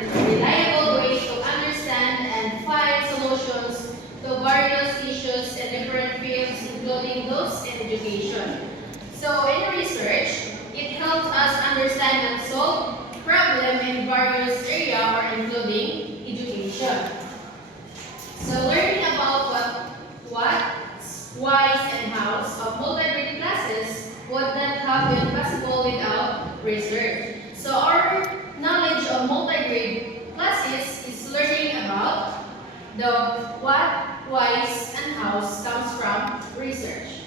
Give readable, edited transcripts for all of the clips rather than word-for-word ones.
reliable way to understand and find solutions to various issues in different fields, including those in education. So in research, it helps us understand and solve problems in various areas, or including education. So learning about what, whys, and hows of multi-grade classes would not have been possible without research. So our knowledge of multi-grade classes is learning about the what, whys, and hows comes from research.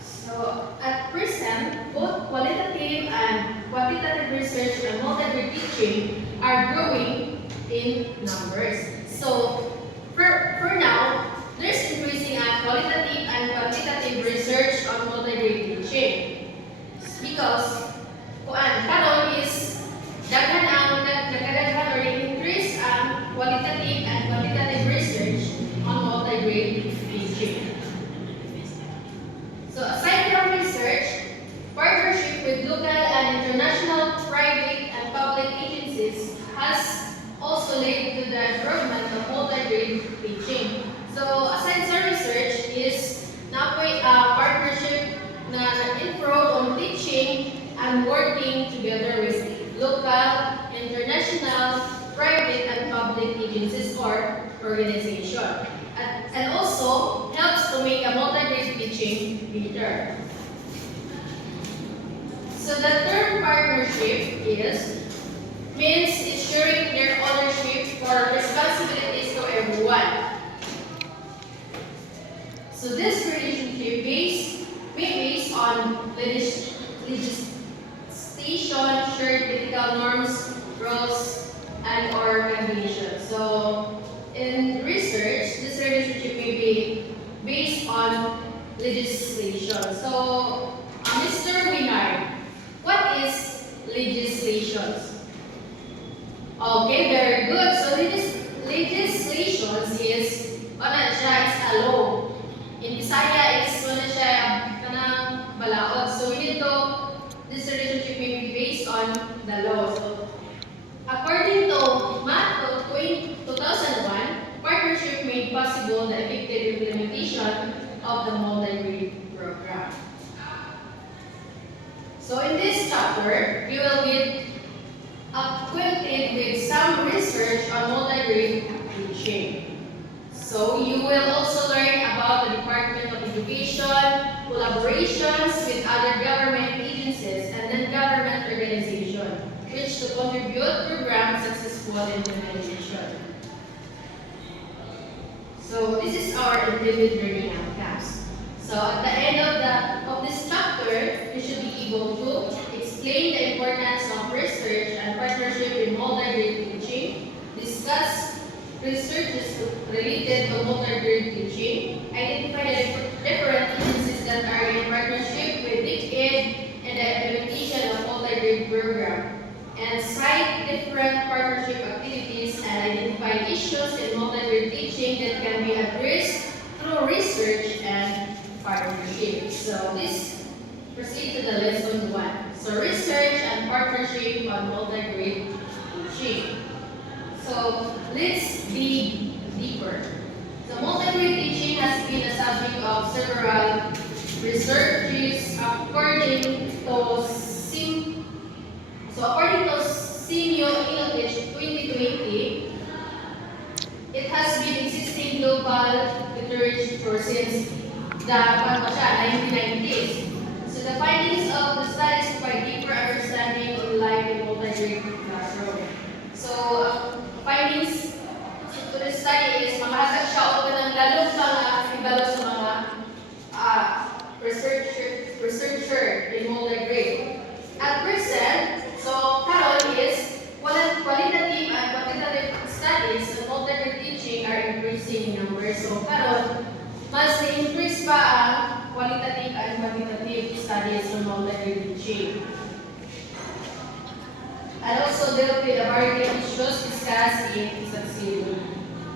So at present, both qualitative and quantitative research and multi-grade teaching are growing in numbers. So for now, there's increasing qualitative and quantitative research on multi-grade teaching. Because karon is daghan or increase ang qualitative and quantitative research on multi-grade teaching. So aside from research, partnership with local and international private and public agencies has also led to the improvement of multi-grade teaching. So aside sa research is napoy partnership na nag-improve on teaching and working together with local, international, private, and public agencies or organization. And also helps to make a multi-grade teaching better. So the term partnership means it's sharing their ownership or responsibilities to everyone. So this relationship based on legislation, shared ethical norms, roles, and or conditions. So in research, this relationship may be based on legislation. So Mr. Winard, what is legislations? Okay, very good. So legislations is a law. In Bisaya is siya kanang balaod. So we need to this relationship may be based on the law. So according to Math 2001, partnership made possible the effective implementation of the multi-grade program. So in this chapter, you will get acquainted with some research on multi-grade teaching. So you will also learn about the Department of Education, collaborations with other government agencies and non-government organizations, which to contribute program successful implementation. So this is our intended learning outcomes. So at the end of this chapter, you should be able to explain the importance of research and partnership in multi-grade teaching, discuss researches related to multi-grade teaching, identify the different agencies that are in partnership with DepEd and the implementation of multi-grade program, and cite different partnership activities and identify issues in multi-grade teaching that can be addressed through research and partnership. So this proceed to the lesson 1. So research and partnership on multi-grade teaching. So let's dig deeper. So multi-grade teaching has been a subject of several researches according to Simio English 2020. It has been existing global literature since the 1990s. So the findings of the studies provide deeper understanding of life in multi-grade classroom. So findings to the study is makahatag siya o ng lalong mga ibalo sa mga researcher in multi-grade. At present, so karon is qualitative and quantitative studies on multi-grade teaching are increasing in numbers. So karon mas na-increase pa ang qualitative and quantitative studies on multi-grade teaching. And also deal with a variety of issues discussed in succeeding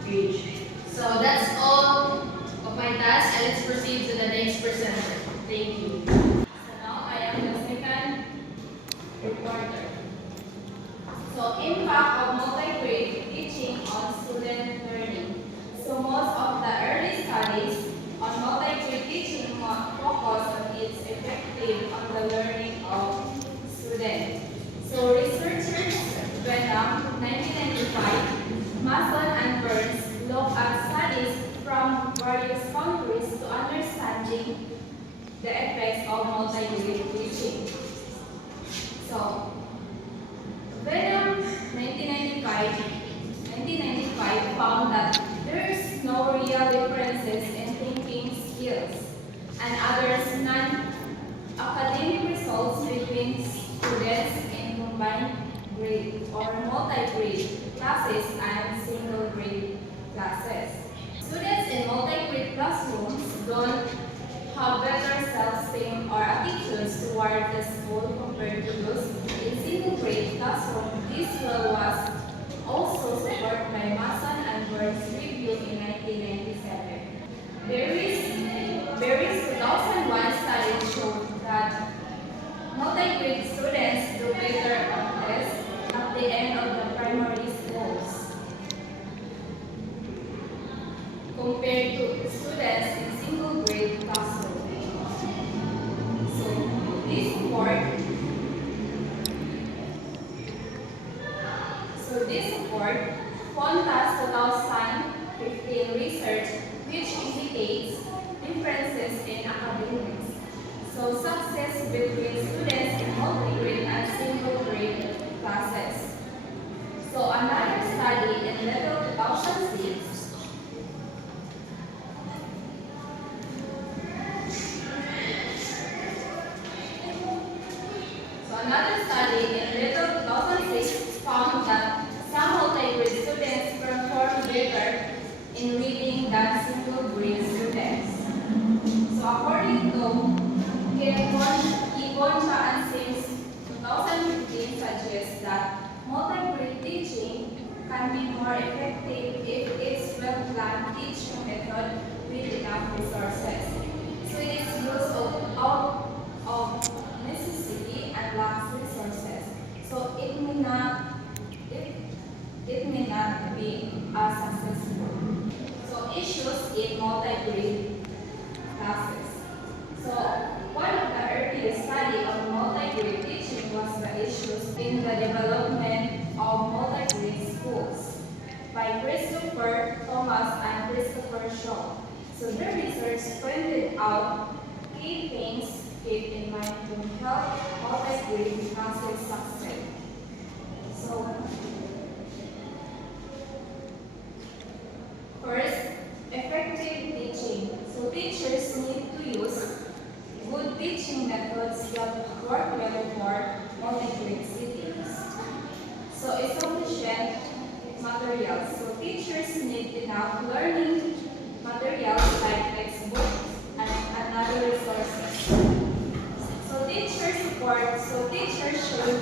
page. So that's all of my task, and let's proceed to the next presenter. Thank you. So now I am the second reporter. So impact of multi-grade the effects of multi-grade teaching. So, Venom 1995 found that there is no real differences in thinking skills and others non-academic results between students in combined grade or multi-grade classes and single-grade classes. Students in multi-grade classrooms don't have better self-esteem or attitudes toward the school compared to those in single-grade classroom. This law was also supported by Mason and Burns review in 1997. Berry's 2001 study showed that multi-grade students do better on tests at the end of the primary schools compared to students in single-grade classroom. This support Fonta's 2015 research which indicates differences in academics. So success between students in multi-grade and single-grade classes. So another study in Level 2006 found that some multi-grade students perform better in reading than single-grade students. So according to Kiboncha and Sims 2015 suggests that multi-grade teaching can be more effective if it's well-planned teaching method with enough resources. So it is used out of necessity and lacks resources. So it may not be as successful. So issues in multi-grade classes. So one of the earliest study of multi-grade teaching was the issues in the development of multi-grade schools by Christopher Thomas and Christopher Shaw. So their research pointed out key things to keep in mind to help multi-grade classes succeed. So first, effective teaching. So teachers need to use good teaching methods that work well for multi-grade settings. So sufficient materials. So teachers need enough learning materials like textbooks and other resources. So teachers should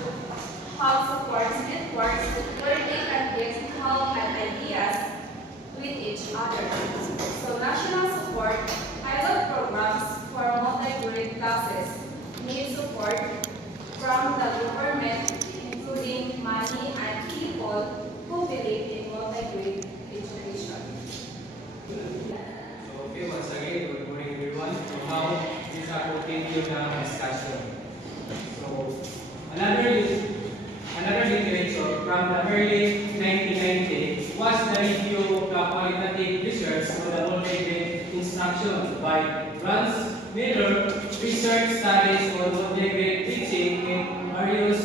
have support networks where they can get help and ideas with each other. So national support, pilot programs for multi-grade classes need support from the government, including money and people who believe in multi-grade education. Okay, once again, good morning everyone. So now, we start to continue the discussion. So, another literature from the early 1990s was the review of the qualitative research on the multi-grade instruction by Franz Miller. Research studies on multi-grade teaching in various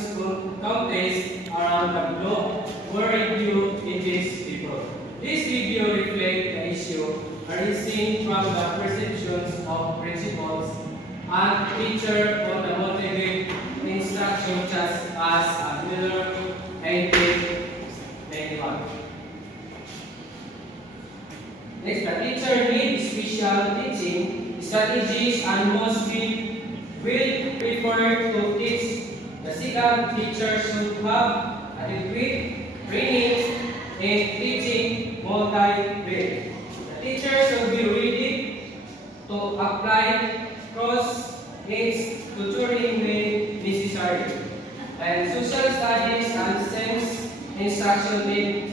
countries around the globe were reviewed in this report. This review reflects the issue arising from the perceptions of principals and teachers on the multi-grade instruction such as Miller 1991. Next, the teacher needs special teaching strategies and will prefer to teach. The second, teacher should have adequate training in teaching multi-grade. The teacher should be ready to apply cross-needs tutoring when necessary. And social studies and STEM instruction need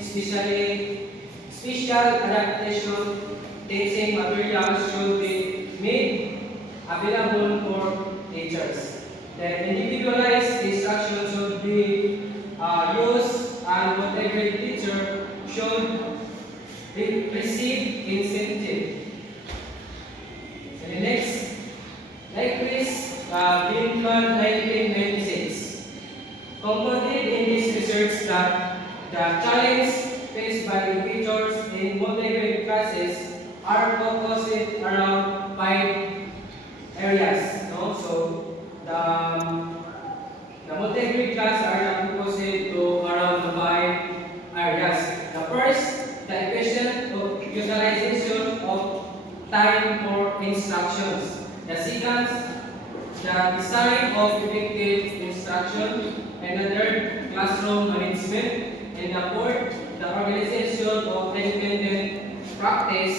special adaptation teaching materials should be made available for teachers. Then individualized instruction should be used and multi-grade teacher should receive incentive. And the next, like that the challenge faced by educators in multi-grade classes are focused around 5 areas. No? So the multi-grade class are focused to around 5 areas. The first, the equation of utilization of time for instructions. The second, the design of effective instruction. And the third, classroom management. And the fourth, the organization of independent practice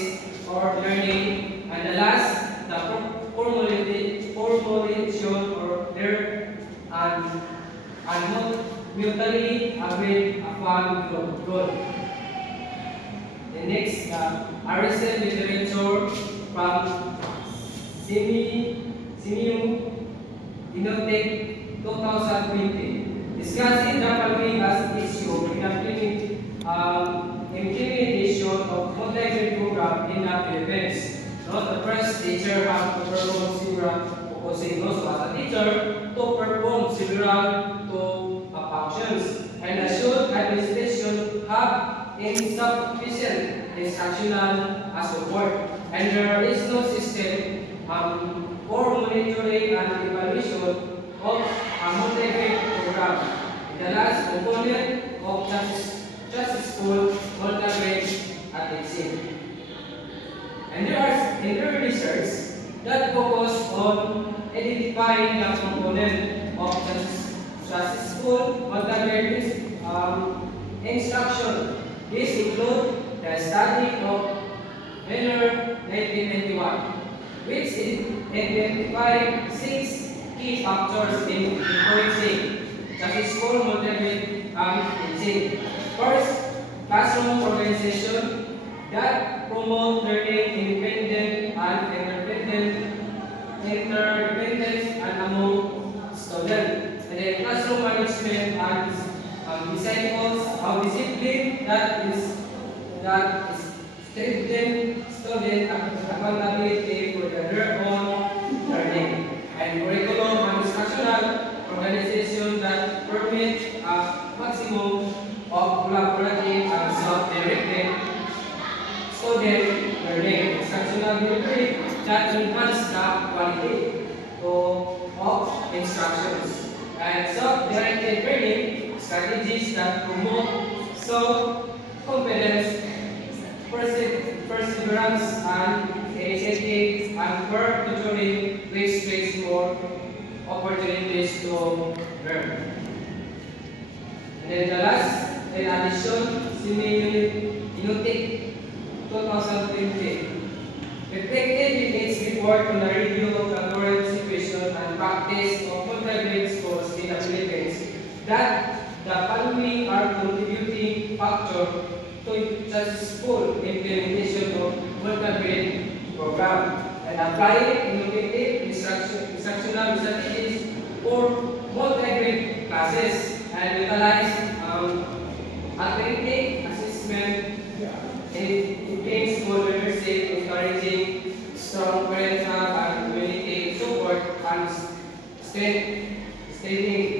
or learning. And the last, the formulation or their and mutually agreed upon goal. The next, a recent literature from Simium Inotech 2020 discussing the following as issue in implementation of multi-grade program in the Philippines. No, the first teacher has to perform several focusing also as a teacher to perform several functions, and the should administration have insufficient instructional support, and there is no system for monitoring and evaluation of a multi-grade program. The last component of just school multi-grade teaching. And there are research that focus on identifying the component of just school multi-grade instruction. This includes the study of Miller 1991, which identified 6 key factors in encouraging just school multi-grade teaching. First, classroom organization that promote learning independent and interdependence and among students. And then classroom management and discipline that is strengthen student accountability for their own learning. And curriculum and instructional organization that permit a maximum of collaborative and self-directed student learning. Instructional delivery that enhance the quality of instructions. And self-directed learning strategies that promote self-confidence, perseverance, and initiative, and work tutoring, which creates more opportunities to learn. And then the last, in addition, Inotech 2020 reflected in its report on a review of the current situation and practice of multi-grade schools in the Philippines that the following are contributing factors to just school implementation of multi-grade program and applying innovative instructional strategies for multi-grade classes and utilize alternative assessment in school leadership, encouraging strong parental and community support and strengthening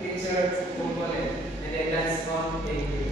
teacher component. And then that's all. Thank you.